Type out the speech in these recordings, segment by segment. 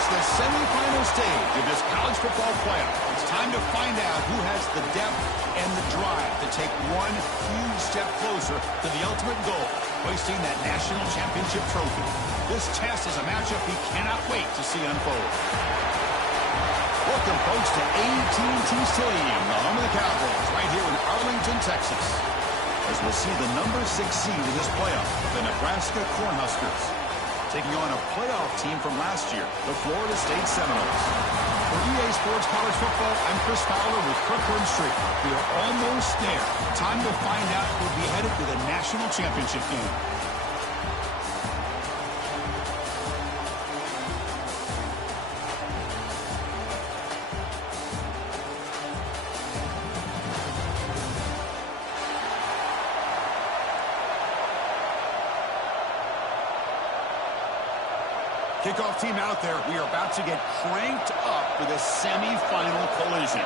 reached the semifinal stage of this college football playoff. It's time to find out who has the depth and the drive to take one huge step closer to the ultimate goal, hoisting that national championship trophy. This test is a matchup we cannot wait to see unfold. Welcome, folks, to AT&T Stadium, the home of the Cowboys, right here in Arlington, Texas, as we'll see the number 6 seed in this playoff, the Nebraska Cornhuskers, taking on a playoff team from last year, the Florida State Seminoles. For EA Sports College Football, I'm Chris Fowler with Kirkland Street. We are almost there. Time to find out who'll be headed to the national championship game. Kickoff team out there. We are about to get cranked up for this semifinal collision.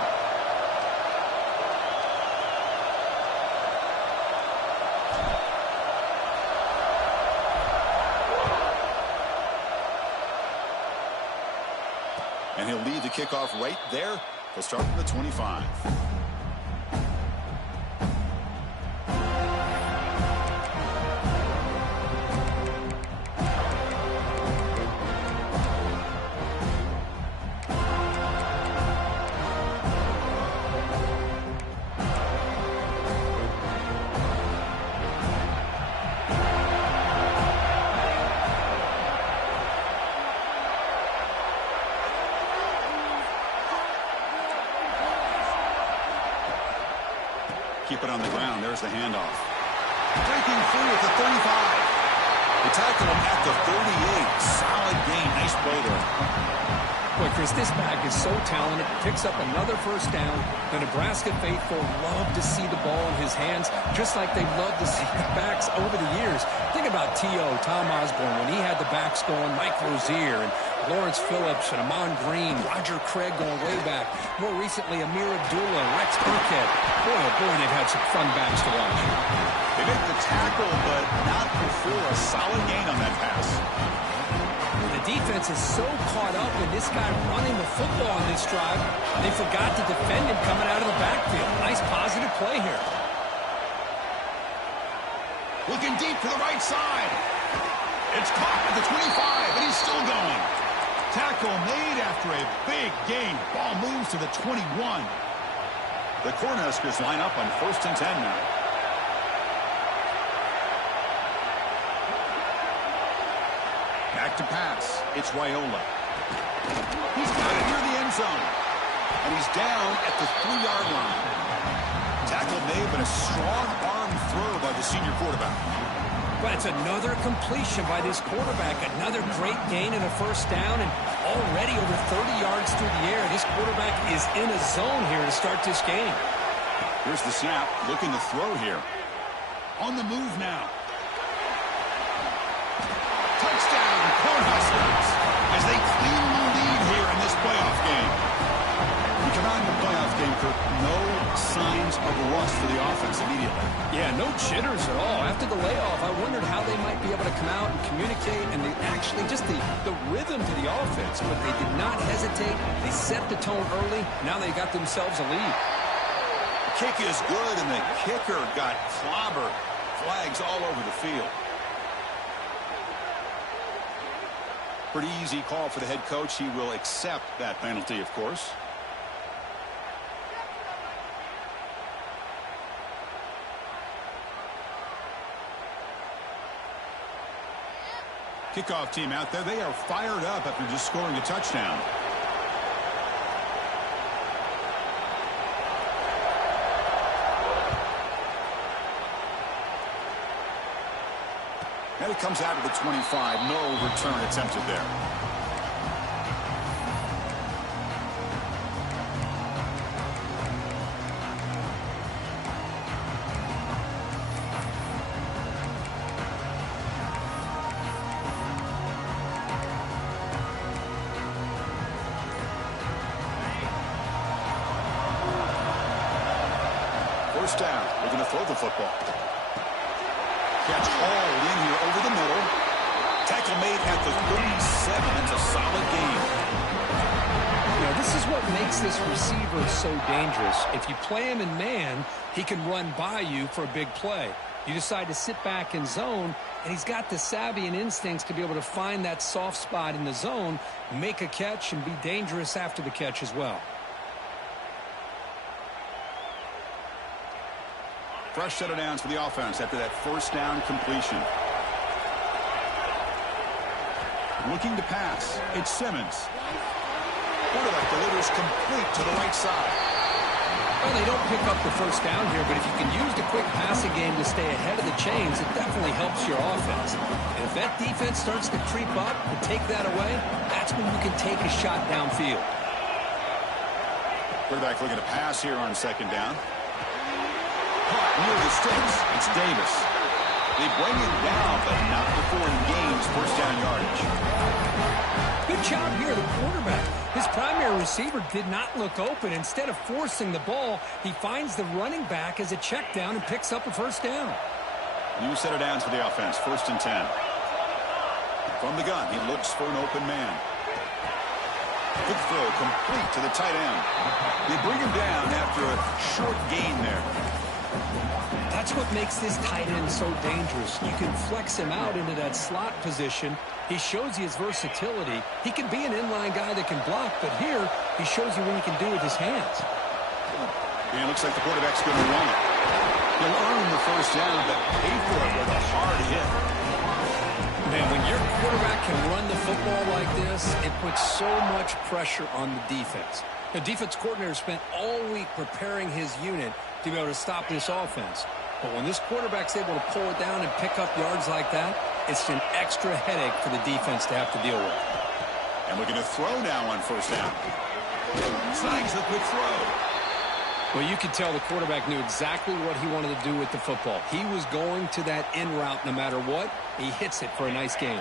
And he'll lead the kickoff right there. He'll start from the 25. Keep it on the ground. There's the handoff. Breaking free at the 35. They tackle him at the 38. Solid gain. Nice play there. Boy, Chris, this back is so talented. Picks up another first down. The Nebraska faithful love to see the ball in his hands, just like they love to see the backs over the years. Think about T.O., Tom Osborne, when he had the backs going, Mike Rozier, and Lawrence Phillips, and Amon Green, Roger Craig going way back. More recently, Amir Abdullah, Rex Burkhead. Boy, oh boy, they've had some fun backs to watch. They make the tackle, but not before a solid gain on that pass. The defense is so caught up in this guy running the football on this drive, they forgot to defend him coming out of the backfield. Nice positive play here. Looking deep to the right side. It's caught at the 25, and he's still going. Tackle made after a big gain. Ball moves to the 21. The Cornhuskers line up on 1st and 10 now. Back to pass. It's Raiola. He's got it near the end zone. And he's down at the 3-yard line. Tackle made, but a strong arm throw by the senior quarterback. But it's another completion by this quarterback. Another great gain in a first down, and already over 30 yards through the air. This quarterback is in a zone here to start this game. Here's the snap. Looking to throw here. On the move now. Touchdown, Cornhuskers, as they clean the lead here in this playoff game. We come out in the playoff game, Kirk. No signs of rust for the offense immediately. Yeah, no jitters at all. After the layoff, I wondered how they might be able to come out and communicate, and they actually just the rhythm to the offense. But they did not hesitate. They set the tone early. Now they got themselves a lead. The kick is good, and the kicker got clobbered. Flags all over the field. Pretty easy call for the head coach. He will accept that penalty, of course. Kickoff team out there. They are fired up after just scoring a touchdown. And it comes out of the 25. No return attempted there. First down. We're going to throw the football. Catch hauled in here over the middle. Tackle made at the 37. That's a solid gain. This is what makes this receiver so dangerous. If you play him in man, he can run by you for a big play. You decide to sit back in zone, and he's got the savvy and instincts to be able to find that soft spot in the zone, make a catch, and be dangerous after the catch as well. Fresh set of downs for the offense after that first down completion. Looking to pass. It's Simmons. Quarterback delivers complete to the right side. Well, they don't pick up the first down here, but if you can use the quick passing game to stay ahead of the chains, it definitely helps your offense. And if that defense starts to creep up and take that away, that's when you can take a shot downfield. Quarterback looking to pass here on second down. Caught near the sticks. It's Davis. They bring him down, but not before he gains first down yardage. Good job here, the quarterback. His primary receiver did not look open. Instead of forcing the ball, he finds the running back as a check down and picks up a first down. New set of downs for the offense. 1st and 10. From the gun, he looks for an open man. Quick throw complete to the tight end. They bring him down after a short gain there. That's what makes this tight end so dangerous. You can flex him out into that slot position. He shows you his versatility. He can be an inline guy that can block, but here he shows you what he can do with his hands. And it looks like the quarterback's going to run it. He'll earn the first down, but pay for it with a hard hit. Man, when your quarterback can run the football like this, it puts so much pressure on the defense. The defense coordinator spent all week preparing his unit to be able to stop this offense. But when this quarterback's able to pull it down and pick up yards like that, it's an extra headache for the defense to have to deal with. And looking to throw now on first down. Snags the quick throw. Well, you could tell the quarterback knew exactly what he wanted to do with the football. He was going to that in route no matter what. He hits it for a nice gain.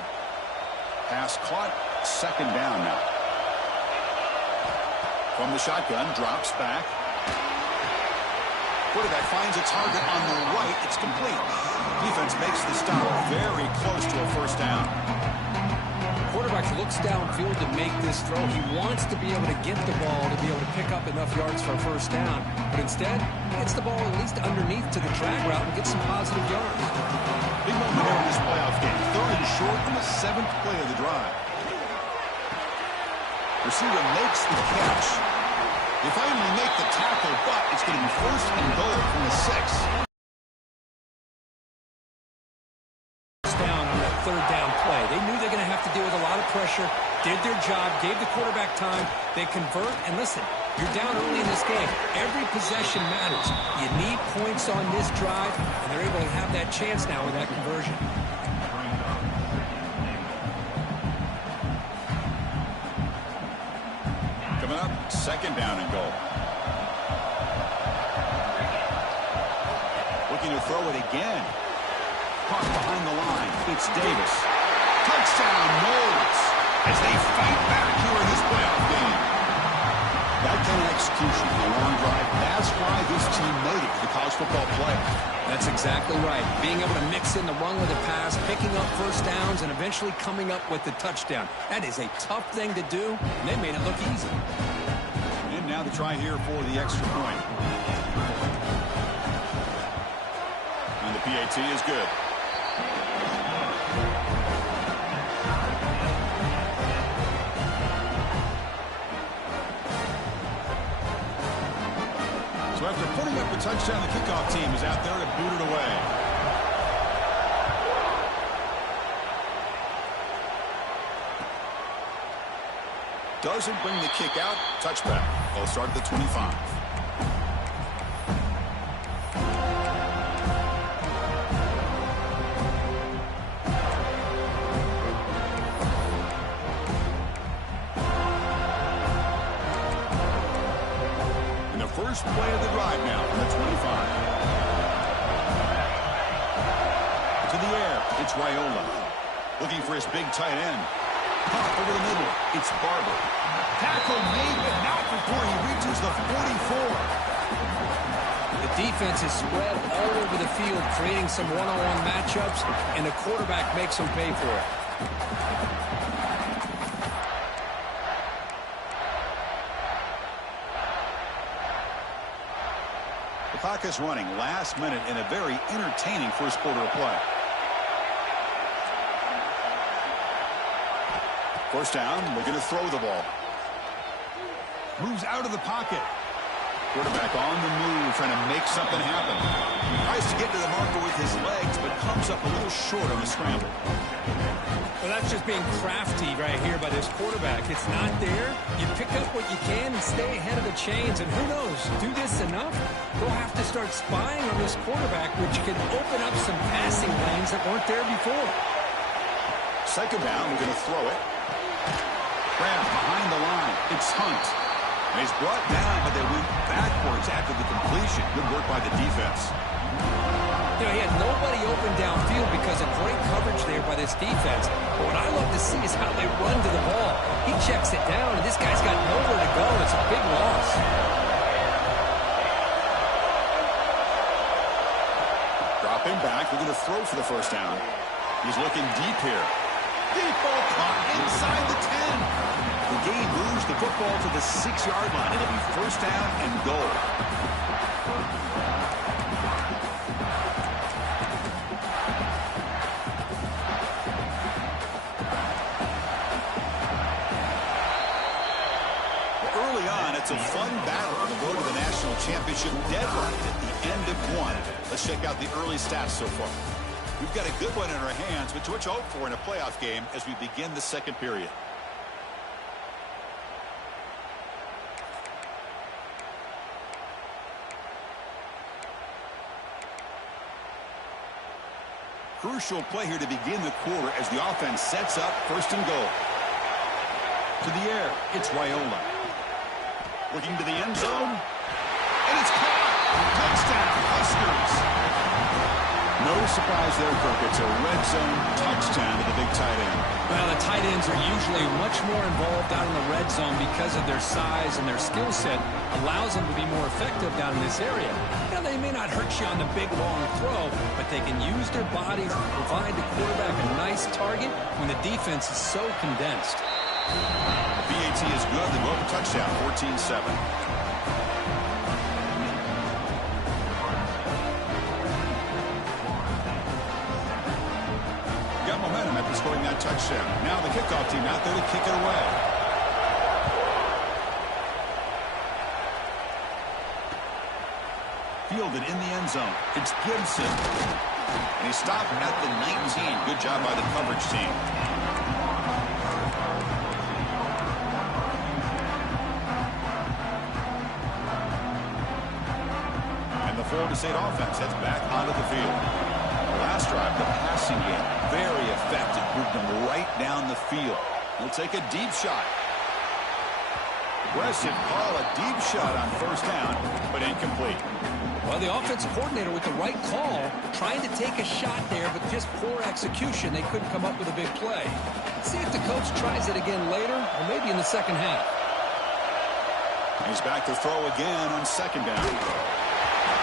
Pass caught. Second down now. From the shotgun, drops back. Quarterback finds a target on the right. It's complete. Defense makes the stop very close to a first down. Quarterback looks downfield to make this throw. He wants to be able to get the ball to be able to pick up enough yards for a first down. But instead, gets the ball at least underneath to the drag route and gets some positive yards. Big moment here in this playoff game. 3rd and short on the 7th play of the drive. Receiver makes the catch. They finally make the tackle, but it's going to be 1st and goal from the 6. Down on that 3rd down play. They knew they're going to have to deal with a lot of pressure, did their job, gave the quarterback time. They convert, and listen, you're down early in this game. Every possession matters. You need points on this drive, and they're able to have that chance now with that conversion. Coming up, 2nd down and goal. Looking to throw it again. Caught behind the line. It's Davis. Touchdown, Knowles, as they fight back here in this playoff game. That kind of execution on a long drive, that's why this team made it to the college football playoff. That's exactly right. Being able to mix in the run with the pass, picking up first downs, and eventually coming up with the touchdown. That is a tough thing to do, and they made it look easy. And now the try here for the extra point. And the PAT is good. So after putting up a touchdown, the kickoff team is out there to boot it away. Doesn't bring the kick out. Touchback. They'll start at the 25. First play of the drive now from the 25. To the air, it's Raiola. Looking for his big tight end. Pop over the middle, it's Barber. Tackle made, but not before he reaches the 44. The defense is spread all over the field, creating some one-on-one matchups, and the quarterback makes them pay for it. clock is running. Last minute in a very entertaining first quarter of play. First down, looking to throw the ball. Moves out of the pocket. Quarterback on the move, trying to make something happen. Tries to get to the marker with his legs, but comes up a little short on the scramble. Well, that's just being crafty right here by this quarterback. It's not there. You pick up what you can and stay ahead of the chains. And who knows, do this enough, they'll have to start spying on this quarterback, which can open up some passing lanes that weren't there before. Second down, we're going to throw it. Grab behind the line. It's Hunt. And he's brought down, but they went backwards after the completion. Good work by the defense. You know, he had nobody open downfield because of great coverage there by this defense. But what I love to see is how they run to the ball. He checks it down, and this guy's got nowhere to go. It's a big loss. Dropping back. We're going to throw for the first down. He's looking deep here. Deep ball caught inside the 10. The game moves the football to the 6-yard line. It'll be first down and goal. Early on, it's a fun battle on the road to the national championship deadline at the end of one. Let's check out the early stats so far. We've got a good one in our hands, which to hope for in a playoff game as we begin the second period. Crucial play here to begin the quarter as the offense sets up first and goal. To the air, it's Raiola. Looking to the end zone, and it's caught. Touchdown, Huskers. No surprise there, Kirk. It's a red zone touchdown to the big tight end. Well, the tight ends are usually much more involved out in the red zone because of their size, and their skill set allows them to be more effective down in this area. Now, they may not hurt you on the big, long throw, but they can use their bodies to provide the quarterback a nice target when the defense is so condensed. BAT is good. They go up a touchdown, 14-7. Momentum after scoring that touchdown. Now the kickoff team out there to kick it away. Fielded in the end zone. It's Gibson. And he stopped at the 19. Good job by the coverage team. And the Florida State offense heads back onto the field. Last drive, the passing game, very effective. Moved them right down the field. He'll take a deep shot. Aggressive call, a deep shot on first down, but incomplete. Well, the offensive coordinator with the right call, trying to take a shot there, but just poor execution. They couldn't come up with a big play. See if the coach tries it again later, or maybe in the second half. He's back to throw again on second down.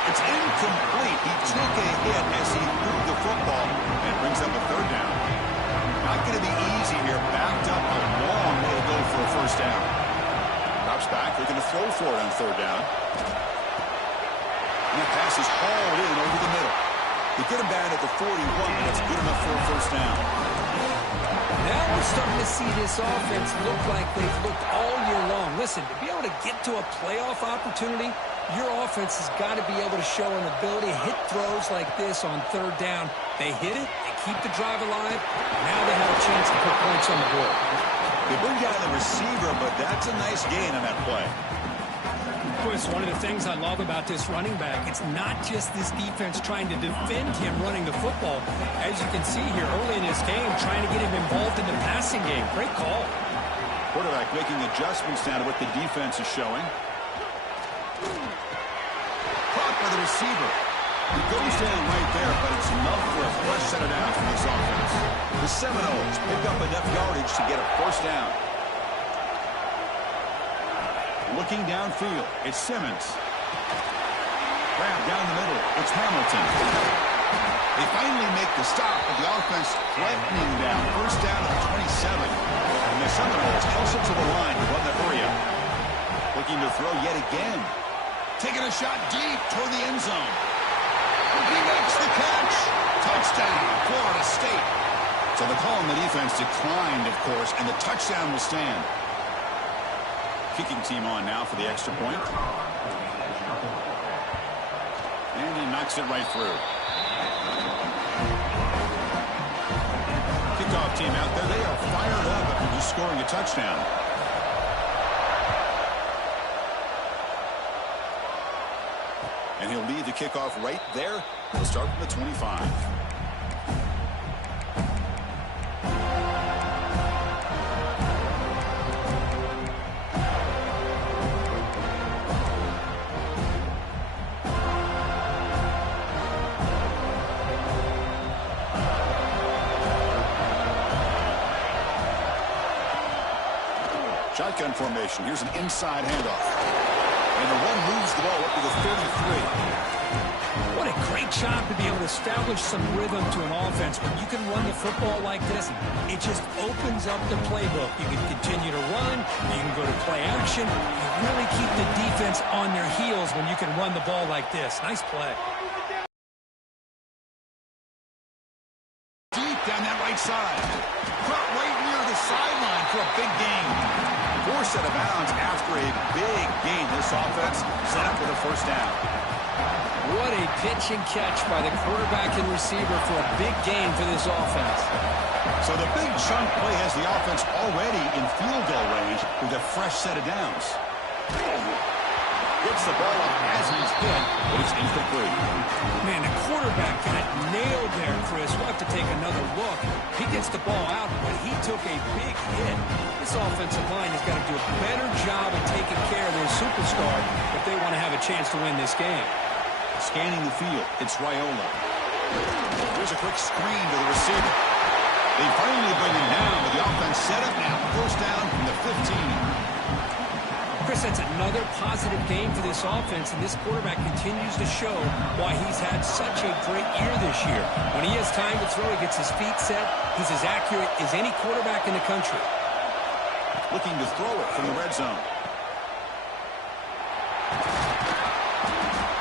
It's incomplete. He took a hit as he threw the football and brings up a third down. Not going to be easy here. Backed up a long way to go for a first down. Drops back. They're going to throw for it on third down. And the pass is hauled in over the middle. They get him down at the 41, and that's good enough for a first down. Now we're starting to see this offense look like they've looked all year long. Listen, to be able to get to a playoff opportunity, your offense has got to be able to show an ability to hit throws like this on third down. They hit it, they keep the drive alive. Now they have a chance to put points on the board. They bring down the receiver, but that's a nice gain on that play. It's one of the things I love about this running back. It's not just this defense trying to defend him running the football. As you can see here early in this game, trying to get him involved in the passing game. Great call. Quarterback making adjustments down to what the defense is showing. Caught by the receiver. He goes down right there, but it's enough for a fresh set of downs for this offense. The Seminoles pick up enough yardage to get a first down. Looking downfield, it's Simmons. Grab down the middle, it's Hamilton. They finally make the stop, but the offense threatening down. First down at the 27. And the Seminoles hustle to the line to run the hurry up. Looking to throw yet again. Taking a shot deep toward the end zone. He makes the catch. Touchdown, Florida State. So the call on the defense declined, of course, and the touchdown will stand. Kicking team on now for the extra point. And he knocks it right through. Kickoff team out there. They are fired up after just scoring a touchdown. And he'll lead the kickoff right there. He'll start from the 25. Shotgun formation. Here's an inside handoff. And the one moves the ball up to the 33. What a great job to be able to establish some rhythm to an offense. When you can run the football like this, it just opens up the playbook. You can continue to run. You can go to play action. You really keep the defense on their heels when you can run the ball like this. Nice play. Deep down that right side. Caught right near the sideline for a big gain. Forced out of bounds after a big gain. This offense set up with a first down. What a pitch and catch by the quarterback and receiver for a big gain for this offense. So the big chunk play has the offense already in field goal range with a fresh set of downs. Gets the ball up as he's hit, but it's incomplete. Man, the quarterback got nailed there, Chris. We'll have to take another look. He gets the ball out, but he took a big hit. This offensive line has got to do a better job of taking care of their superstar if they want to have a chance to win this game. Scanning the field, it's Raiola. There's a quick screen to the receiver. They finally bring him down, but the offense set up now. First down from the 15. Chris, that's another positive game for this offense, and this quarterback continues to show why he's had such a great year this year. When he has time to throw, he gets his feet set. He's as accurate as any quarterback in the country. Looking to throw it from the red zone.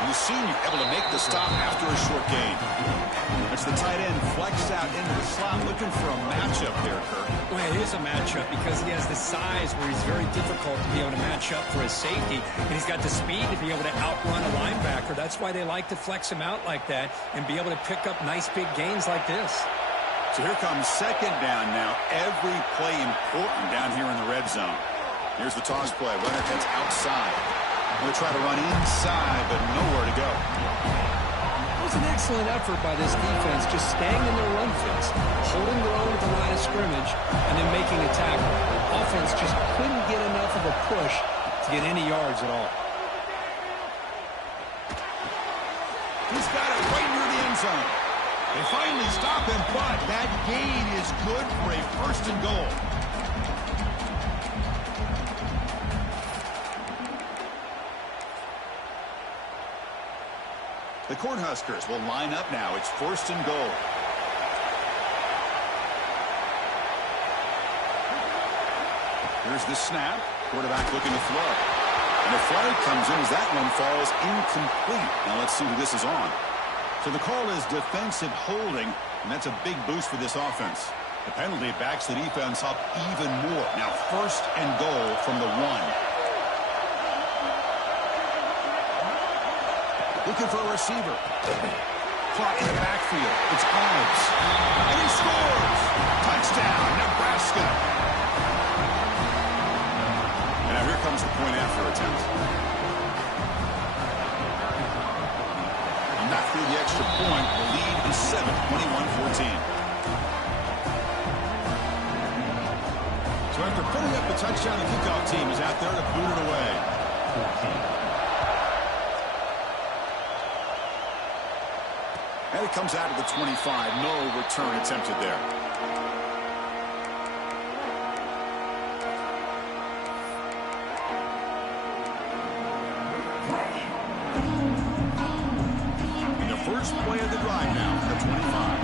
The senior able to make the stop after a short gain. It's the tight end flexed out into the slot, looking for a matchup there, Kirk. Well, it is a matchup because he has the size where he's very difficult to be able to match up for his safety, and he's got the speed to be able to outrun a linebacker. That's why they like to flex him out like that and be able to pick up nice big gains like this. So here comes second down now. Every play important down here in the red zone. Here's the toss play. Runner heads outside. They'll try to run inside, but nowhere to go. It was an excellent effort by this defense, just staying in their run fits, holding their own at the line of scrimmage, and then making a tackle. Offense just couldn't get enough of a push to get any yards at all. He's got it right near the end zone. They finally stop him, but that gain is good for a first and goal. The Cornhuskers will line up now. It's first and goal. Here's the snap. Quarterback looking to throw. And a flag comes in as that one falls incomplete. Now let's see who this is on. So the call is defensive holding, and that's a big boost for this offense. The penalty backs the defense up even more. Now first and goal from the 1. Looking for a receiver. Caught in the backfield. It's Arms. And he scores! Touchdown, Nebraska! And now here comes the point after attempt. Not through the extra point. The lead is 7, 21-14. So after putting up the touchdown, the kickoff team is out there to boot it away. And it comes out of the 25. No return attempted there. And the first play of the drive now, the 25.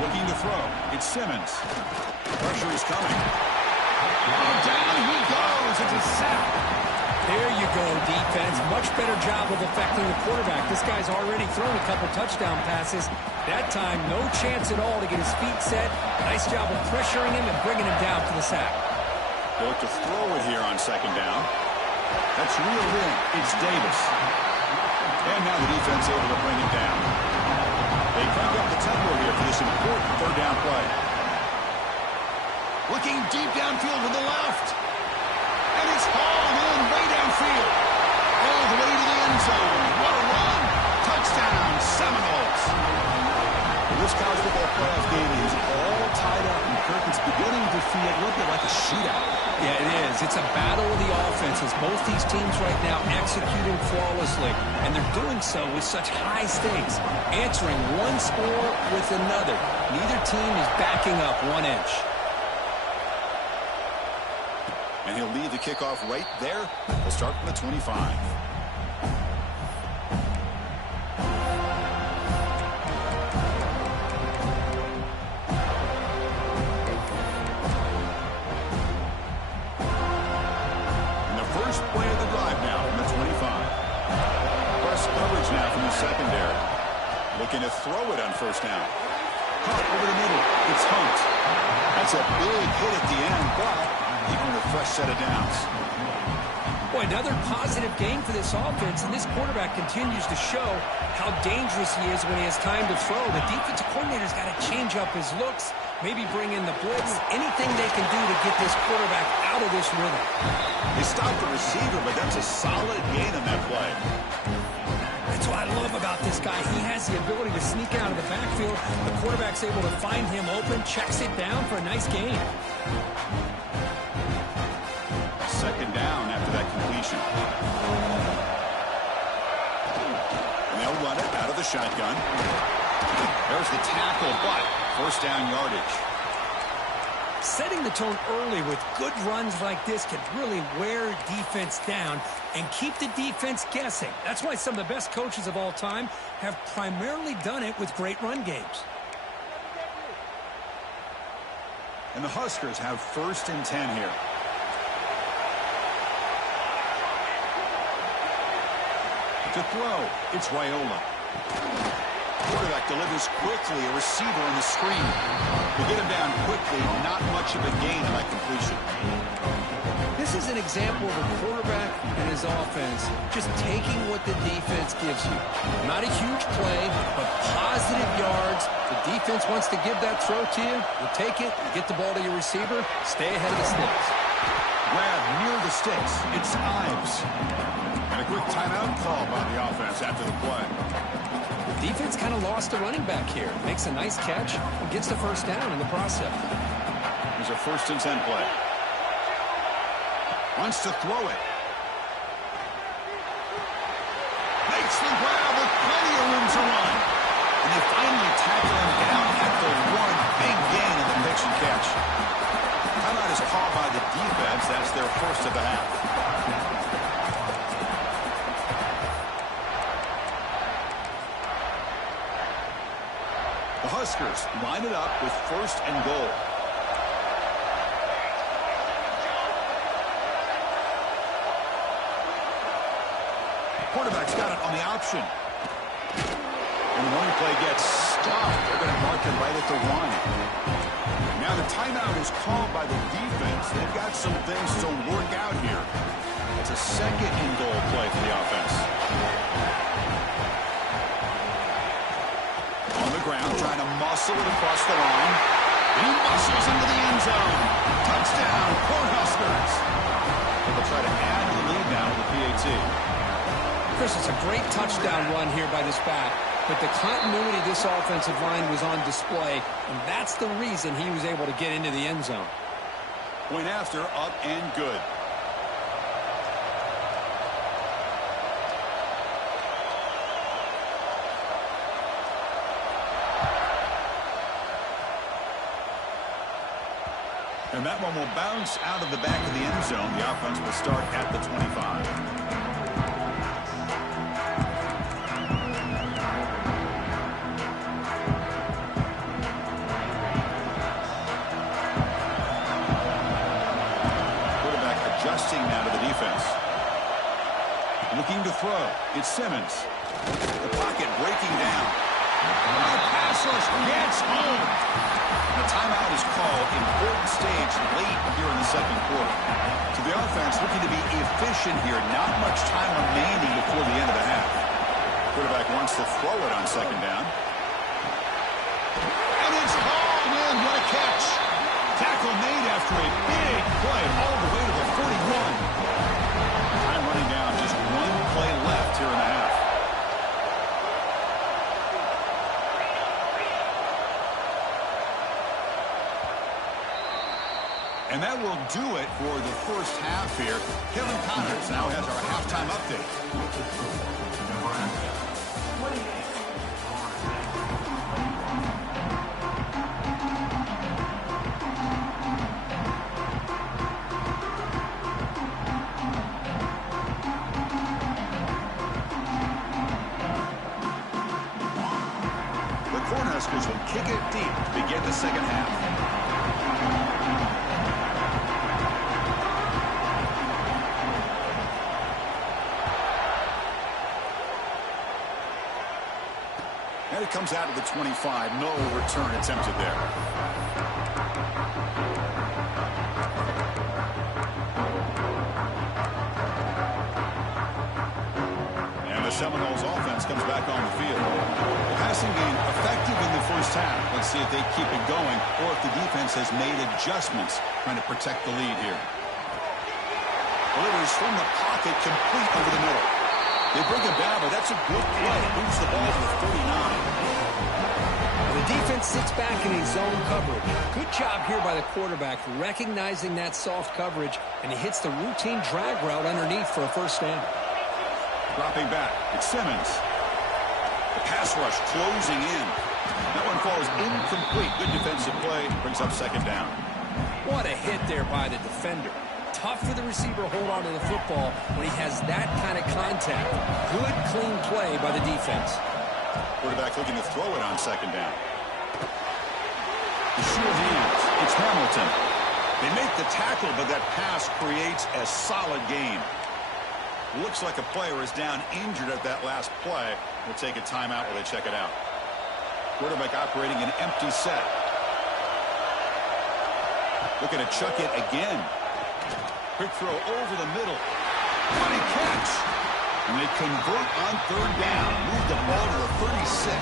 Looking to throw. It's Simmons. Pressure is coming. Oh, down he goes. It's a sack. There you go, defense. Much better job of affecting the quarterback. This guy's already thrown a couple touchdown passes. That time, no chance at all to get his feet set. Nice job of pressuring him and bringing him down for the sack. They'll look to throw it here on second down. That's reeled in. It's Davis. And now the defense able to bring it down. They crank up the tempo here for this important third down play. Looking deep downfield to the left. And it's hauled in way downfield. All the way to the end zone. What a run. Touchdown, Seminoles. Well, this college football playoff game is all tied up, and Kirk, it's beginning to feel a little bit like a shootout. Yeah, it is. It's a battle of the offenses. Both these teams right now executing flawlessly, and they're doing so with such high stakes, answering one score with another. Neither team is backing up 1 inch. And he'll lead the kickoff right there. We'll start from the 25. Play of the drive now from the 25. Press coverage now from the secondary. Looking to throw it on first down. Caught over the middle. It's Hunt. That's a big hit at the end, but even with a fresh set of downs. Boy, another positive game for this offense, and this quarterback continues to show how dangerous he is when he has time to throw. The defensive coordinator's got to change up his looks, maybe bring in the blitz, anything they can do to get this quarterback out of this rhythm. They stopped the receiver, but that's a solid gain on that play. That's what I love about this guy. He has the ability to sneak out of the backfield. The quarterback's able to find him open, checks it down for a nice gain. Second down after that completion. And they'll run it out of the shotgun. There's the tackle, but first down yardage. Setting the tone early with good runs like this can really wear defense down and keep the defense guessing. That's why some of the best coaches of all time have primarily done it with great run games. And the Huskers have 1st and 10 here. To throw, it's Raiola. Quarterback delivers quickly, a receiver on the screen. They get him down quickly, not much of a gain on that completion. This is an example of a quarterback and his offense just taking what the defense gives you. Not a huge play, but positive yards. The defense wants to give that throw to you. You take it, you get the ball to your receiver, stay ahead of the sticks. Grab near the sticks. It's Ives. And a quick timeout call by the offense after the play. The defense kind of lost a running back here. Makes a nice catch and gets the first down in the process. Here's a 1st and 10 play. Wants to throw it. Makes the grab with plenty of room to run. And they finally tackle him down at the 1. Big gain in the pitch and catch. Timeout is called by the defense. That's their first of the half. The Huskers line it up with 1st and goal. Quarterback's got it on the option. And the running play gets stopped. They're going to mark it right at the 1. Now the timeout is called by the defense. They've got some things to work out here. It's a 2nd and goal play for the offense. On the ground, trying to muscle it across the line. He muscles into the end zone. Touchdown, Cornhuskers. They'll try to add to the lead now with the PAT. Chris, it's a great touchdown run here by this back, but the continuity of this offensive line was on display, and that's the reason he was able to get into the end zone. Point after, up and good. And that one will bounce out of the back of the end zone. The offense will start at the 25. Adjusting now to the defense. Looking to throw. It's Simmons. The pocket breaking down. The pass rush gets home. The timeout is called. Important stage late here in the second quarter. So the offense looking to be efficient here. Not much time remaining before the end of the half. Quarterback wants to throw it on second down. And it's hauled in. What a catch. Tackle made after a big play all the way to the 41. Time running down. Just one play left here in the half. And that will do it for the first half here. Kevin Connors now has our halftime update. The Cornhuskers will kick it deep to begin the second half. And it comes out of the 25. No return attempted there. And the Seminoles offense comes back on the field. The passing game effective in the first half. Let's see if they keep it going or if the defense has made adjustments trying to protect the lead here. Delivers from the pocket, complete over the middle. They bring him down, but that's a good play. Moves the ball to the 39. The defense sits back in his zone coverage. Good job here by the quarterback, recognizing that soft coverage, and he hits the routine drag route underneath for a first down. Dropping back, it's Simmons. The pass rush closing in. That one falls incomplete. Good defensive play. Brings up second down. What a hit there by the defender. Tough for the receiver to hold on to the football when he has that kind of contact. Good, clean play by the defense. Quarterback looking to throw it on second down. The sure hands. It's Hamilton. They make the tackle, but that pass creates a solid gain. Looks like a player is down injured at that last play. We'll take a timeout while they check it out. Quarterback operating an empty set. Looking to chuck it again. Quick throw over the middle. What a catch. And they convert on third down. Move the ball to the 36.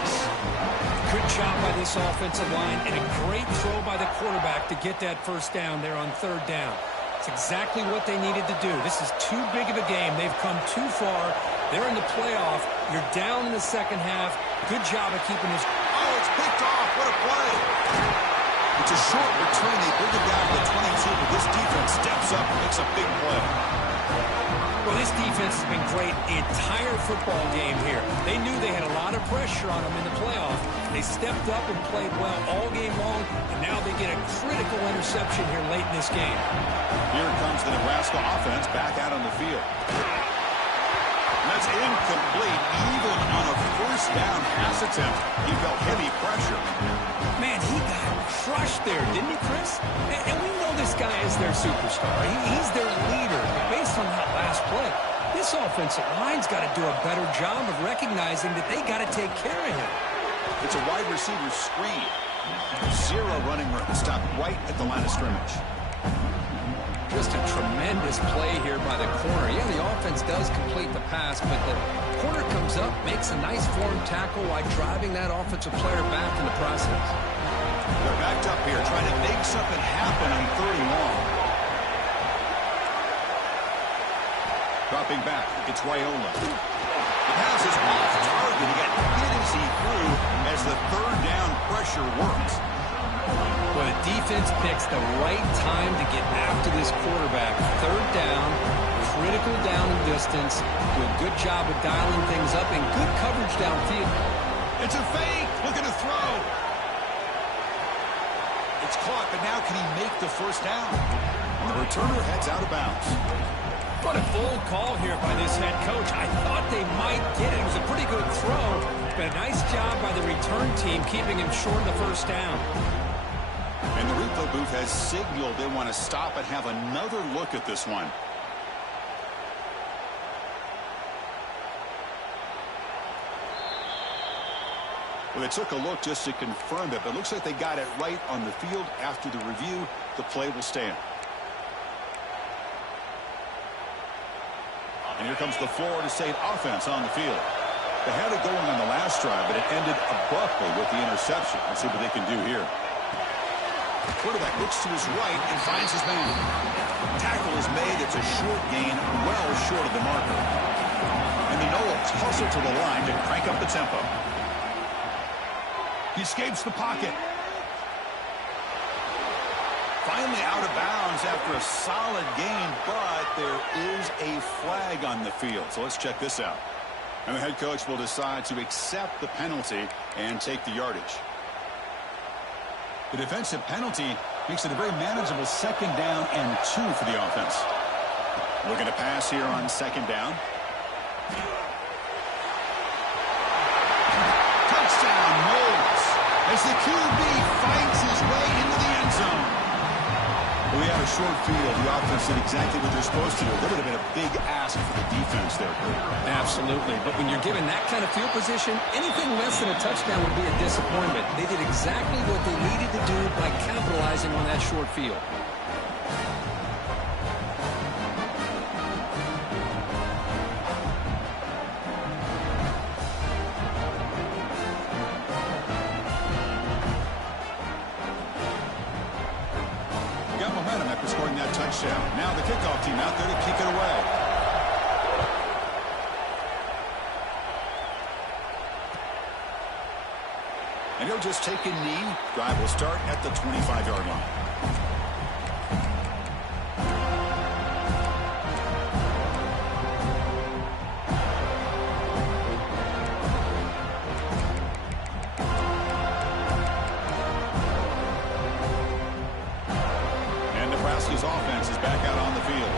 Good job by this offensive line and a great throw by the quarterback to get that first down there on third down. It's exactly what they needed to do. This is too big of a game. They've come too far. They're in the playoff. You're down in the second half. Good job of keeping this. Oh, it's picked off. What a play. It's a short return. They bring it down to the 22, but this defense steps up and makes a big play. Well, this defense has been great the entire football game here. They knew they had a lot of pressure on them in the playoff. They stepped up and played well all game long, and now they get a critical interception here late in this game. Here comes the Nebraska offense back out on the field. And that's incomplete. Even on a first down pass attempt, he felt heavy pressure. Man, he got crushed there, didn't he, Chris? And we know this guy is their superstar. He's their leader. But based on that last play, this offensive line's got to do a better job of recognizing that they got to take care of him. It's a wide receiver screen. Zero running room. Stopped right at the line of scrimmage. Just a tremendous play here by the corner. Yeah, the offense does complete the pass, but the corner comes up, makes a nice form tackle while driving that offensive player back in the process. They're backed up here, trying to make something happen on third and long. Dropping back, it's Raiola. The pass is off target. He got hit as he threw as the third down pressure works. Well, the defense picks the right time to get after this quarterback. Third down, critical down and distance. Do a good job of dialing things up and good coverage downfield. It's a fake. Looking to throw. It's caught, but now can he make the first down? And the returner heads out of bounds. What a bold call here by this head coach. I thought they might get it. It was a pretty good throw, but a nice job by the return team keeping him short of the first down. And the replay booth has signaled they want to stop and have another look at this one. Well, they took a look just to confirm it, but it looks like they got it right on the field. After the review, the play will stand. And here comes the Florida State offense on the field. They had it going on the last drive, but it ended abruptly with the interception. Let's see what they can do here. Quarterback looks to his right and finds his man. Tackle is made. It's a short gain, well short of the marker. And the Noles hustle to the line to crank up the tempo. He escapes the pocket. Finally out of bounds after a solid gain, but there is a flag on the field. So let's check this out. And the head coach will decide to accept the penalty and take the yardage. The defensive penalty makes it a very manageable 2nd down and 2 for the offense. Looking to pass here on 2nd down. Touchdown, Noles, as the QB fights his way into the end zone. Well, we had a short field. The offense did exactly what they're supposed to do. That would have been a big ask for the defense there, Kurt. Absolutely. But when you're given that kind of field position, anything less than a touchdown would be a disappointment. They did exactly what they needed to do by capitalizing on that short field. Scoring that touchdown. Now the kickoff team out there to kick it away. And he'll just take a knee. Drive will start at the 25-yard line. Offense is back out on the field.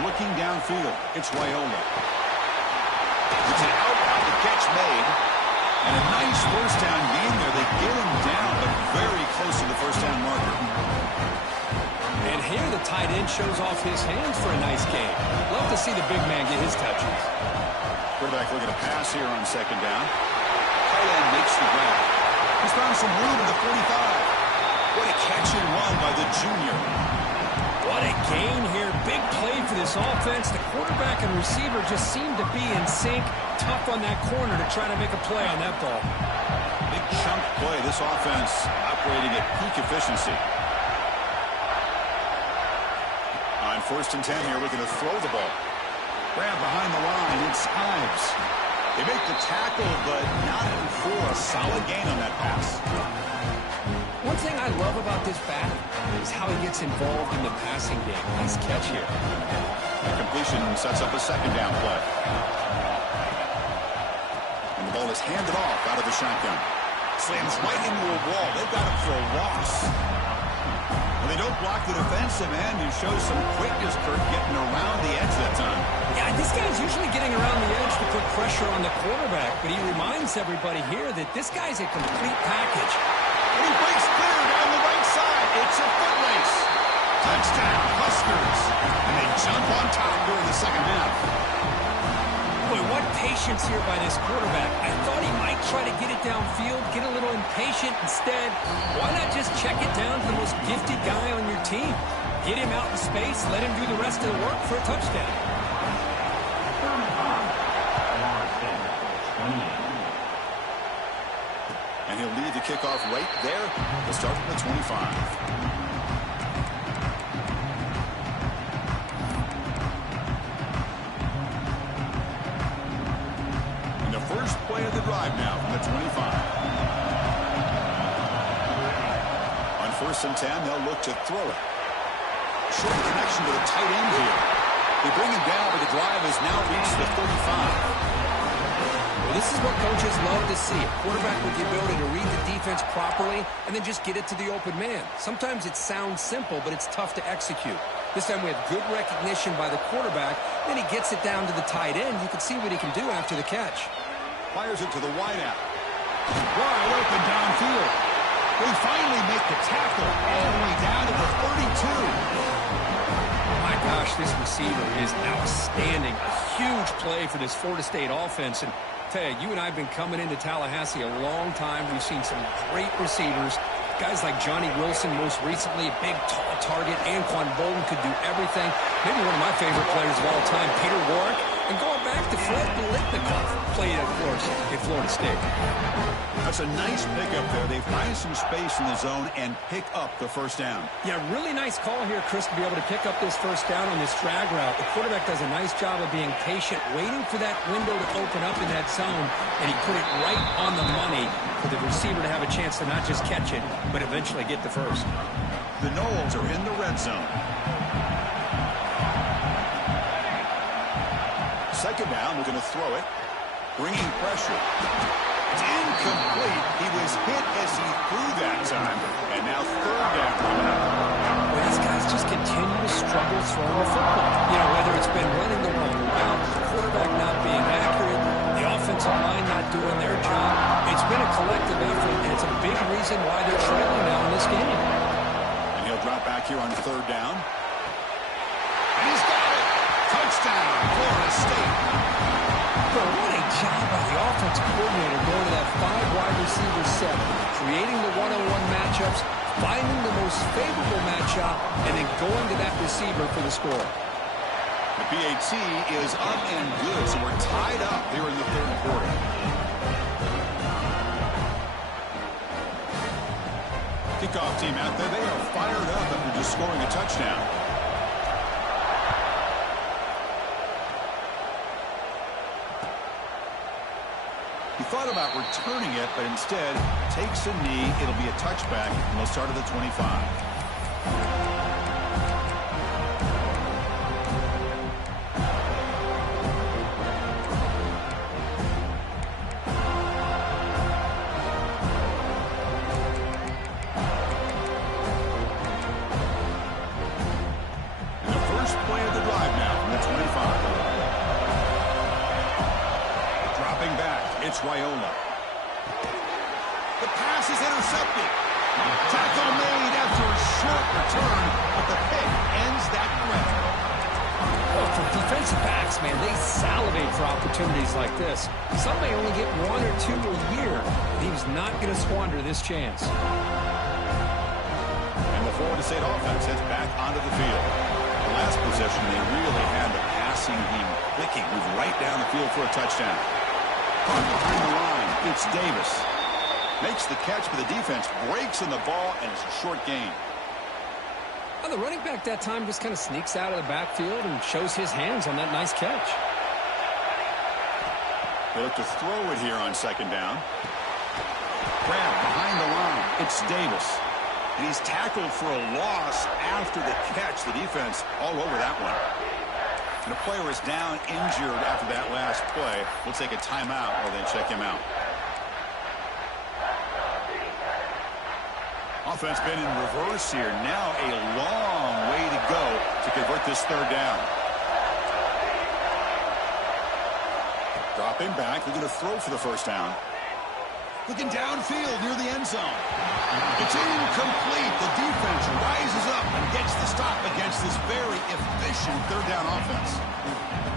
Looking downfield, it's Raiola. It's an out, the catch made. And a nice first down gain there. They get him down, but very close to the first down marker. And here the tight end shows off his hands for a nice game. Love to see the big man get his touches. Quarterback looking to pass here on 2nd down. Tight end makes the grab. He's found some room at the 45. What a catch and run by the junior. What a gain here. Big play for this offense. The quarterback and receiver just seem to be in sync. Tough on that corner to try to make a play on that ball. Big chunk play. This offense operating at peak efficiency. On 1st and 10 here, looking to throw the ball. Grab behind the line. It's Ives. They make the tackle, but not before a solid gain on that pass. One thing I love about this back is how he gets involved in the passing game. Nice catch here. The completion sets up a 2nd down play. And the ball is handed off out of the shotgun. Slams right into a wall. They've got him for a loss. Well, they don't block the defensive end, who shows some quickness, Kurt, getting around the edge that time. Yeah, this guy's usually getting around the edge to put pressure on the quarterback, but he reminds everybody here that this guy's a complete package. And he breaks clear down the right side. It's a foot race. Touchdown, Huskers. And they jump on top during the 2nd half. Boy, what patience here by this quarterback. I thought he might try to get it downfield, get a little impatient. Instead, why not just check it down to the most gifted guy on your team? Get him out in space, let him do the rest of the work for a touchdown. And he'll lead the kickoff right there. He'll start from the 25. And the first play of the drive now from the 25. On 1st and 10, they'll look to throw it. Short connection to the tight end here. They bring him down, but the drive has now reached the 35. Well, this is what coaches love to see. A quarterback with the ability to read the defense properly and then just get it to the open man. Sometimes it sounds simple, but it's tough to execute. This time we have good recognition by the quarterback. Then he gets it down to the tight end. You can see what he can do after the catch. Fires it to the wideout. Wide open downfield. They finally make the tackle all the way down to the 32. My God, gosh, this receiver is outstanding. A huge play for this Florida State offense. And tell you, you and I have been coming into Tallahassee a long time. We've seen some great receivers. Guys like Johnny Wilson, most recently, a big, tall target. Anquan Bolden could do everything. Maybe one of my favorite players of all time, Peter Warrick. And going back to Fred Biletnikoff, played, of course, at Florida State. That's a nice pickup there. They find some space in the zone and pick up the first down. Yeah, really nice call here, Chris, to be able to pick up this first down on this drag route. The quarterback does a nice job of being patient, waiting for that window to open up in that zone, and he put it right on the money for the receiver to have a chance to not just catch it, but eventually get the first. The Noles are in the red zone. Second down, we're going to throw it. Bringing pressure. It's incomplete. He was hit as he threw that time. And now third down coming up. Well, these guys just continue to struggle throwing the football. You know, whether it's been running the wrong route, the quarterback not being accurate, the offensive line not doing their job. It's been a collective effort, and it's a big reason why they're trailing now in this game. And he'll drop back here on third down. And he's got it. Touchdown, Florida State. Well, what a job by the offensive coordinator going to that 5-wide receiver set, creating the one-on-one matchups, finding the most favorable matchup, and then going to that receiver for the score. The PAT is up and good, so we're tied up here in the third quarter. Kickoff team out there, they are fired up after just scoring a touchdown. He thought about returning it, but instead takes a knee. It'll be a touchback, and they'll start at the 25. And the first play of the drive now from the 25. Dropping back, it's Raiola. The pass is intercepted. Tackle made after a short return, but the pick ends that threat. Well, for defensive backs, man, they salivate for opportunities like this. Some may only get 1 or 2 a year. He's not going to squander this chance. And the Florida State offense heads back onto the field. The last possession, they really had the passing game clicking. Moved right down the field for a touchdown. Caught behind the line. It's Davis. Makes the catch, but the defense breaks in the ball, and it's a short gain. Well, the running back that time just kind of sneaks out of the backfield and shows his hands on that nice catch. They look to throw it here on second down. Grab behind the line. It's Davis. And he's tackled for a loss after the catch. The defense all over that one. And the player is down injured after that last play. We'll take a timeout while they check him out. Offense been in reverse here. Now a long way to go to convert this third down. Dropping back. They're going to throw for the first down. Looking downfield near the end zone. It's incomplete. The defense rises up and gets the stop against this very efficient third down offense.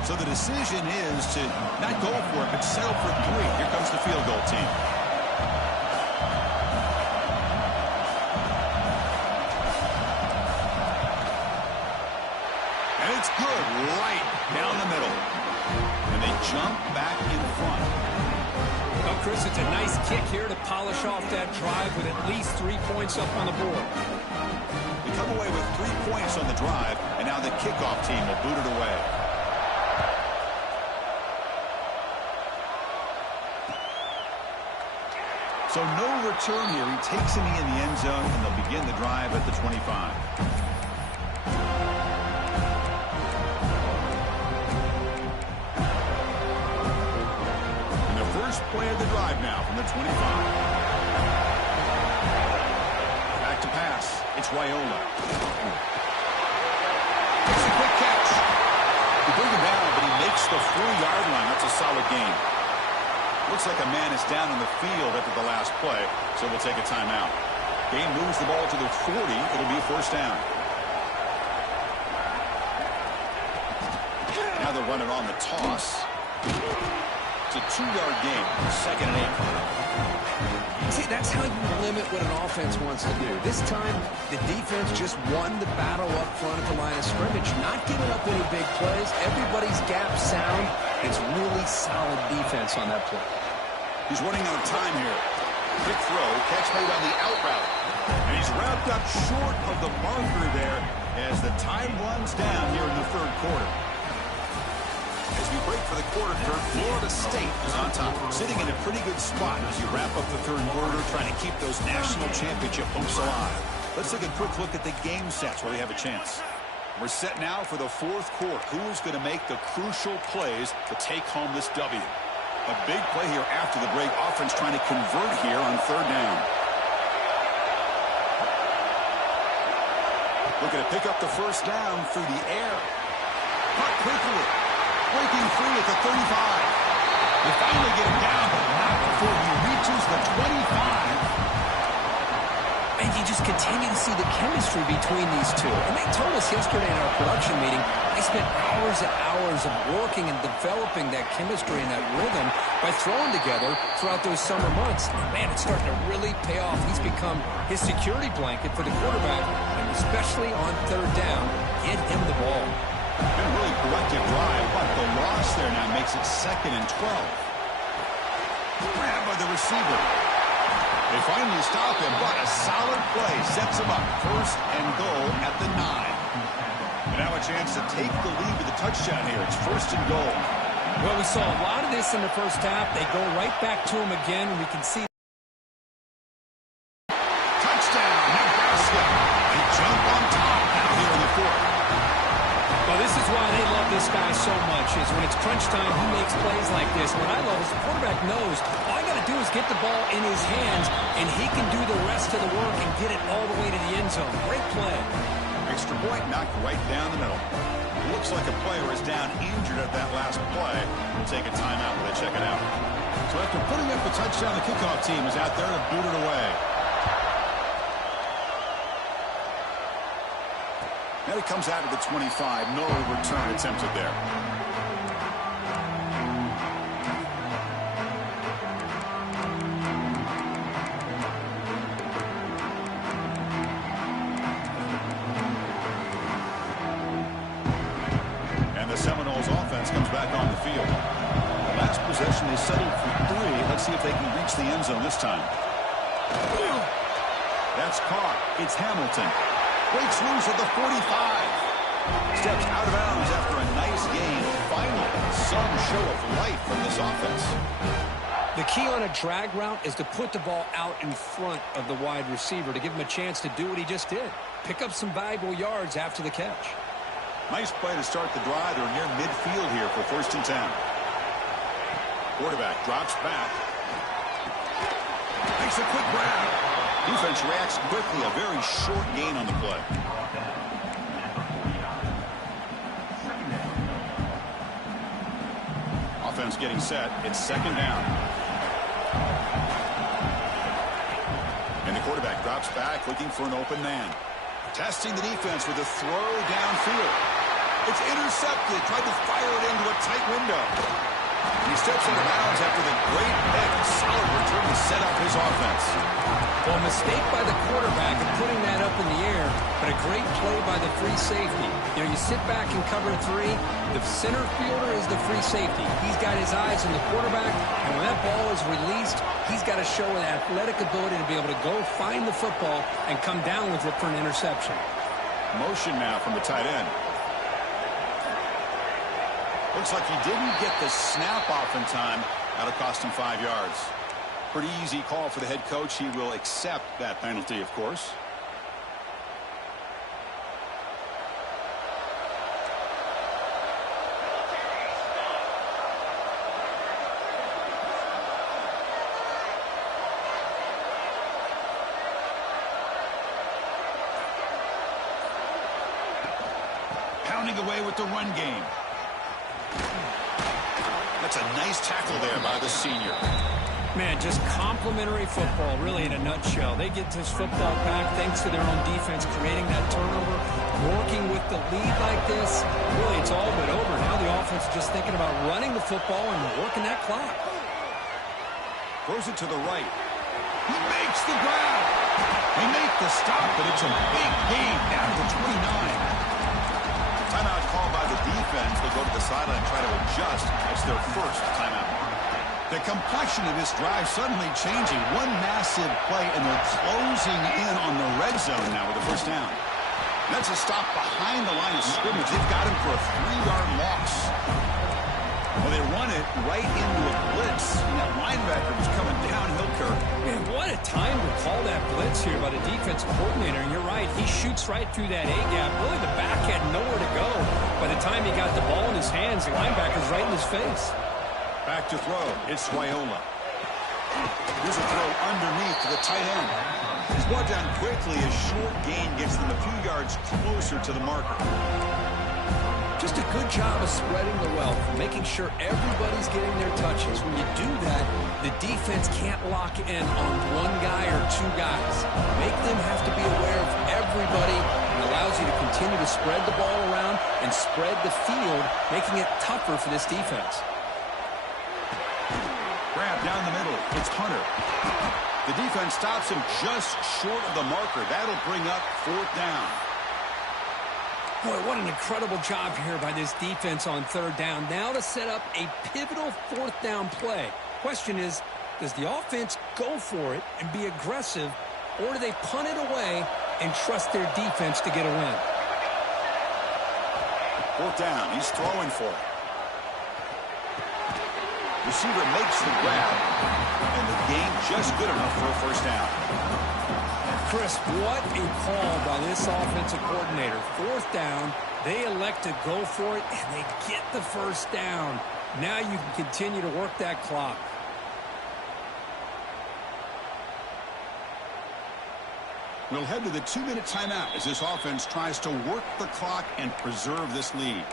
So the decision is to not go for it, but settle for 3. Here comes the field goal team. And it's good right down the middle. And they jump back in front. Well, Chris, it's a nice kick here to polish off that drive with at least 3 points up on the board. We come away with 3 points on the drive, and now the kickoff team will boot it away. So no return here. He takes a knee in the end zone, and they'll begin the drive at the 25. First play of the drive now from the 25. Back to pass. It's Raiola. It's a quick catch. He brings him down, but he makes the 4-yard line. That's a solid gain. Looks like a man is down in the field after the last play, so we'll take a timeout. Game moves the ball to the 40. It'll be a first down. Now they'll run it on the toss. It's a 2-yard gain. 2nd and 8. See, that's how you limit what an offense wants to do. This time, the defense just won the battle up front at the line of scrimmage, not giving up any big plays. Everybody's gap sound. It's really solid defense on that play. He's running out of time here. Quick throw, catch made on the out route. And he's wrapped up short of the marker there as the time runs down here in the 3rd quarter. As we break for the quarter, Kirk, Florida State is on top, sitting in a pretty good spot as you wrap up the 3rd quarter, trying to keep those national championship hopes alive. Let's take a quick look at the game sets where they have a chance. We're set now for the 4th quarter. Who's going to make the crucial plays to take home this W? A big play here after the break. Offense trying to convert here on 3rd down. Looking to pick up the 1st down through the air. Caught quickly. Breaking free at the 35. They finally get him down, but not before he reaches the 25. And you just continue to see the chemistry between these two. And they told us yesterday in our production meeting, they spent hours and hours of working and developing that chemistry and that rhythm by throwing together throughout those summer months. And man, it's starting to really pay off. He's become his security blanket for the quarterback, and especially on 3rd down, get him the ball. Been a really productive drive, but the loss there now makes it 2nd and 12. Grabbed by the receiver. They finally stop him, but a solid play sets him up. 1st and goal at the 9. And now a chance to take the lead with a touchdown here. It's 1st and goal. Well, we saw a lot of this in the 1st half. They go right back to him again, and we can see. Touchdown, Nebraska. They jump on top now here in the 4th. Well, this is why they love this guy so much, is when it's crunch time, he makes plays like this. What I love is the quarterback knows all I got to do is get the ball in his hands, and he can do the rest of the work and get it all the way to the end zone. Great play. Extra point knocked right down the middle. It looks like a player is down injured at that last play. We'll take a timeout while they check it out. So after putting up the touchdown, the kickoff team is out there to boot it away. Now he comes out of the 25. No return attempted there. And the Seminoles offense comes back on the field. The last possession, they settled for 3. Let's see if they can reach the end zone this time. That's caught. It's Hamilton. Breaks loose at the 45. Steps out of bounds after a nice gain. Finally, some show of life from this offense. The key on a drag route is to put the ball out in front of the wide receiver to give him a chance to do what he just did. Pick up some valuable yards after the catch. Nice play to start the drive. They're near midfield here for 1st and 10. Quarterback drops back. Makes a quick grab. Defense reacts quickly. A very short gain on the play. Offense getting set. It's 2nd down. And the quarterback drops back looking for an open man. Testing the defense with a throw downfield. It's intercepted. Tried to fire it into a tight window. And he steps out of bounds after the great pick. Solid return to set up his offense. Well, mistake by the quarterback of putting that up in the air, but a great play by the free safety. You know, you sit back and cover 3. The center fielder is the free safety. He's got his eyes on the quarterback, and when that ball is released, he's got to show an athletic ability to be able to go find the football and come down with it for an interception. Motion now from the tight end. Looks like he didn't get the snap off in time. That'll cost him 5 yards. Pretty easy call for the head coach. He will accept that penalty, of course. Pounding away with the run game. That's a nice tackle there by the senior. Man, just complimentary football, really, in a nutshell. They get this football back thanks to their own defense, creating that turnover. Working with the lead like this, really it's all but over. Now the offense is just thinking about running the football and working that clock. Throws it to the right. He makes the grab. They make the stop, but it's a big gain down to 29. Timeout called by the defense. They'll go to the sideline and try to adjust. It's their first timeout. The complexion of this drive suddenly changing. One massive play, and they're closing in on the red zone now with a first down. That's a stop behind the line of scrimmage. They've got him for a 3-yard loss. Well, they run it right into a blitz, and that linebacker was coming downhill, Kirk. Man, what a time to call that blitz here by the defensive coordinator. And you're right, he shoots right through that A-gap. Really, the back had nowhere to go. By the time he got the ball in his hands, the linebacker's right in his face. Back to throw. It's Raiola. Here's a throw underneath to the tight end. He's brought down quickly. A short gain gets them a few yards closer to the marker. Just a good job of spreading the wealth, making sure everybody's getting their touches. When you do that, the defense can't lock in on one guy or two guys. Make them have to be aware of everybody, and allows you to continue to spread the ball around and spread the field, making it tougher for this defense. Grab down the middle. It's Hunter. The defense stops him just short of the marker. That'll bring up fourth down. Boy, what an incredible job here by this defense on third down. Now to set up a pivotal fourth down play. Question is, does the offense go for it and be aggressive, or do they punt it away and trust their defense to get a win? Fourth down. He's throwing for it. Receiver makes the grab, and the gain just good enough for a first down. Chris, what a call by this offensive coordinator. Fourth down, they elect to go for it, and they get the first down. Now you can continue to work that clock. We'll head to the 2-minute timeout as this offense tries to work the clock and preserve this lead.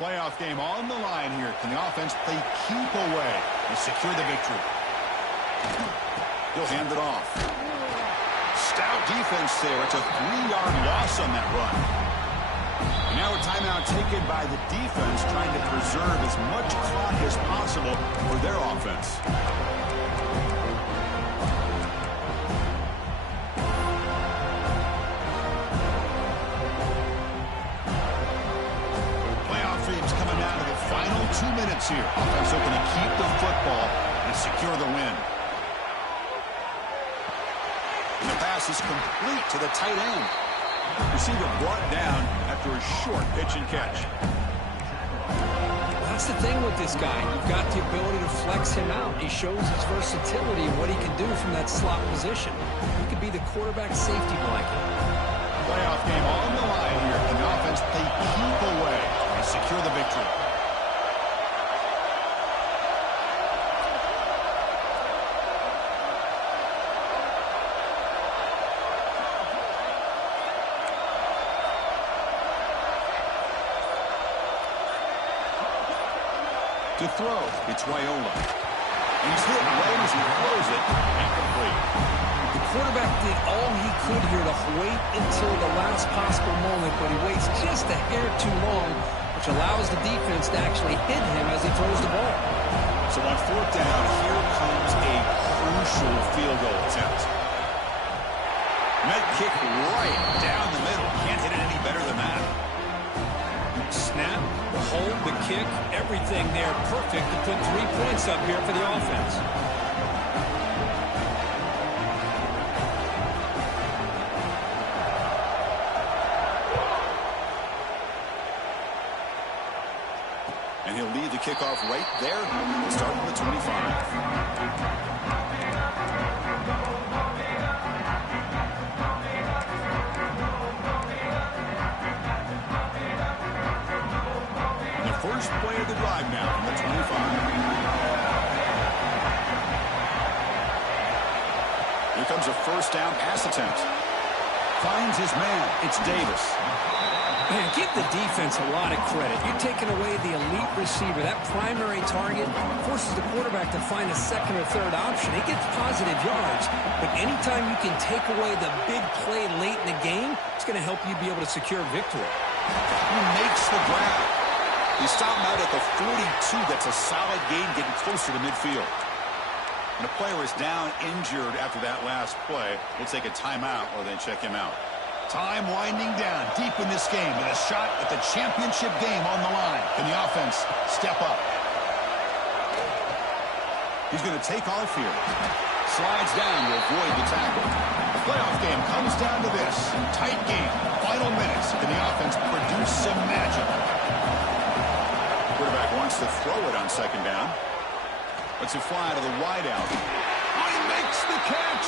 Playoff game on the line here. Can the offense play keep away and secure the victory? He'll hand it off. Stout defense there. It's a 3-yard loss on that run. And now a timeout taken by the defense, trying to preserve as much clock as possible for their offense. Final 2 minutes here. Offense looking to keep the football and secure the win. And the pass is complete to the tight end. Receiver brought down after a short pitch and catch. That's the thing with this guy. You've got the ability to flex him out. He shows his versatility and what he can do from that slot position. He could be the quarterback safety blanket. Playoff game on the line here. Can the offense play keep away and secure the victory? To throw, it's Raiola. He's hit right as he throws it, incomplete. The quarterback did all he could here to wait until the last possible moment, but he waits just a hair too long, which allows the defense to actually hit him as he throws the ball. So on fourth down, here comes a crucial field goal attempt. Net kick right down the middle. Can't hit it any better than that. Snap, the hold, the kick, everything there perfect to put 3 points up here for the offense. And he'll lead the kickoff right there, starting at the 25. First play of the drive now from the 25. Here comes a first down pass attempt. Finds his man. It's Davis. Man, give the defense a lot of credit. You're taking away the elite receiver. That primary target forces the quarterback to find a second or third option. He gets positive yards, but anytime you can take away the big play late in the game, it's going to help you be able to secure victory. He makes the grab. He stopped him out at the 42. That's a solid gain, getting closer to midfield. And a player is down injured after that last play. We'll take a timeout or then check him out. Time winding down deep in this game with a shot at the championship game on the line. Can the offense step up? He's going to take off here. Slides down to avoid the tackle. The playoff game comes down to this. Tight game. Final minutes. Can the offense produce some magic? Quarterback wants to throw it on second down. Lets it fly to the wideout. Oh, he makes the catch!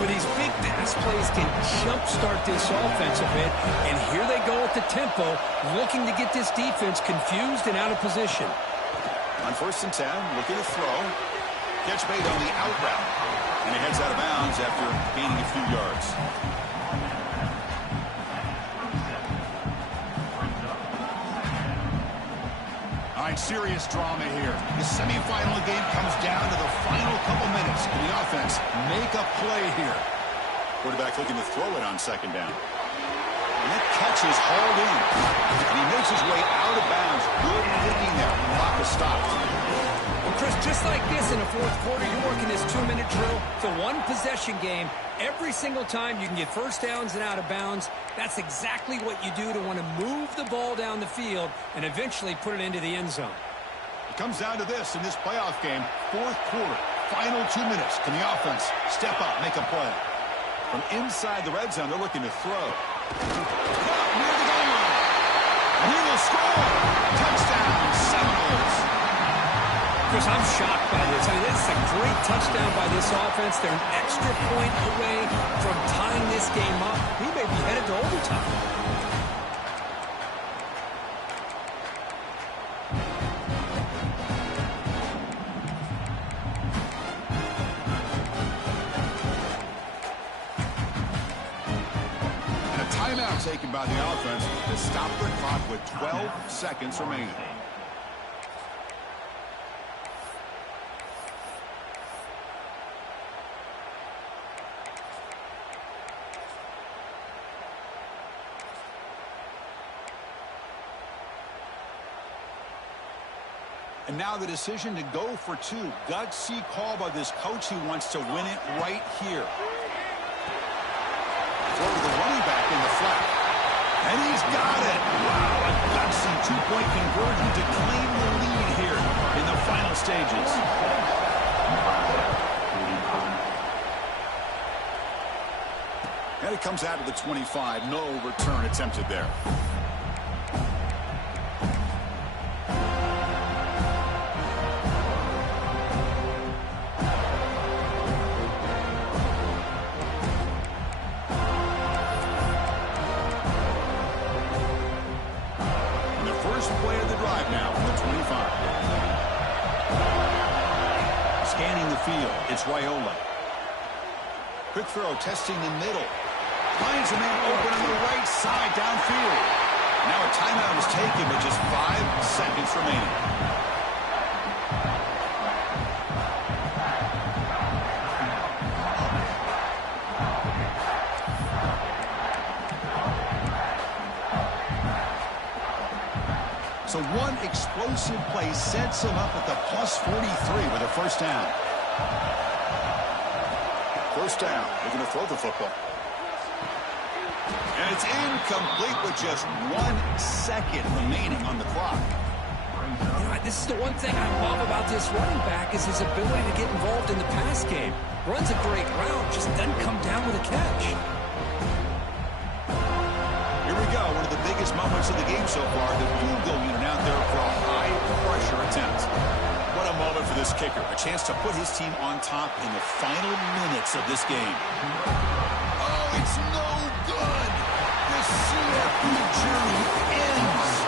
Where these big pass plays can jumpstart this offense a bit, and here they go at the tempo, looking to get this defense confused and out of position. On 1st and 10, looking to throw. Catch made on the out route, and he heads out of bounds after gaining a few yards. All right, serious drama here. The semifinal game comes down to the final couple minutes. Can the offense make a play here? Quarterback looking to throw it on second down. And that catch is hauled in. And he makes his way out of bounds. Good thinking there. Clock is stopped. Well, Chris, just like this in the fourth quarter, you're working this 2-minute drill. It's a one-possession game. Every single time you can get first downs and out of bounds, that's exactly what you do to want to move the ball down the field and eventually put it into the end zone. It comes down to this in this playoff game. Fourth quarter, final 2 minutes. Can the offense step up, make a play? From inside the red zone, they're looking to throw. Caught near the goal line. And he will score. Touchdown, Seminoles. Chris, I'm shocked by this. I mean, this is a great touchdown by this offense. They're an extra point away from tying this game up. He may be headed to overtime. And a timeout taken by the offense to stop the clock with 12 seconds remaining. And now the decision to go for two. Gutsy call by this coach. He wants to win it right here. Throw to the running back in the flat. And he's got it. Wow, a gutsy two-point conversion to claim the lead here in the final stages. And it comes out of the 25. No return attempted there. It's Raiola. Quick throw, testing the middle. Finds a man open on the right side downfield. Now a timeout is taken with just 5 seconds remaining. So one explosive play sets him up at the plus 43 with a first down. First down. They're going to throw the football. And it's incomplete with just 1 second remaining on the clock. You know, this is the one thing I love about this running back is his ability to get involved in the pass game. Runs a great route, just doesn't come down with a catch. Here we go. One of the biggest moments of the game so far. The field goal unit out there for a high-pressure attempt. What a moment for this kicker. A chance to put his team on top in the final minutes of this game. Oh, it's no good. The CFP journey ends.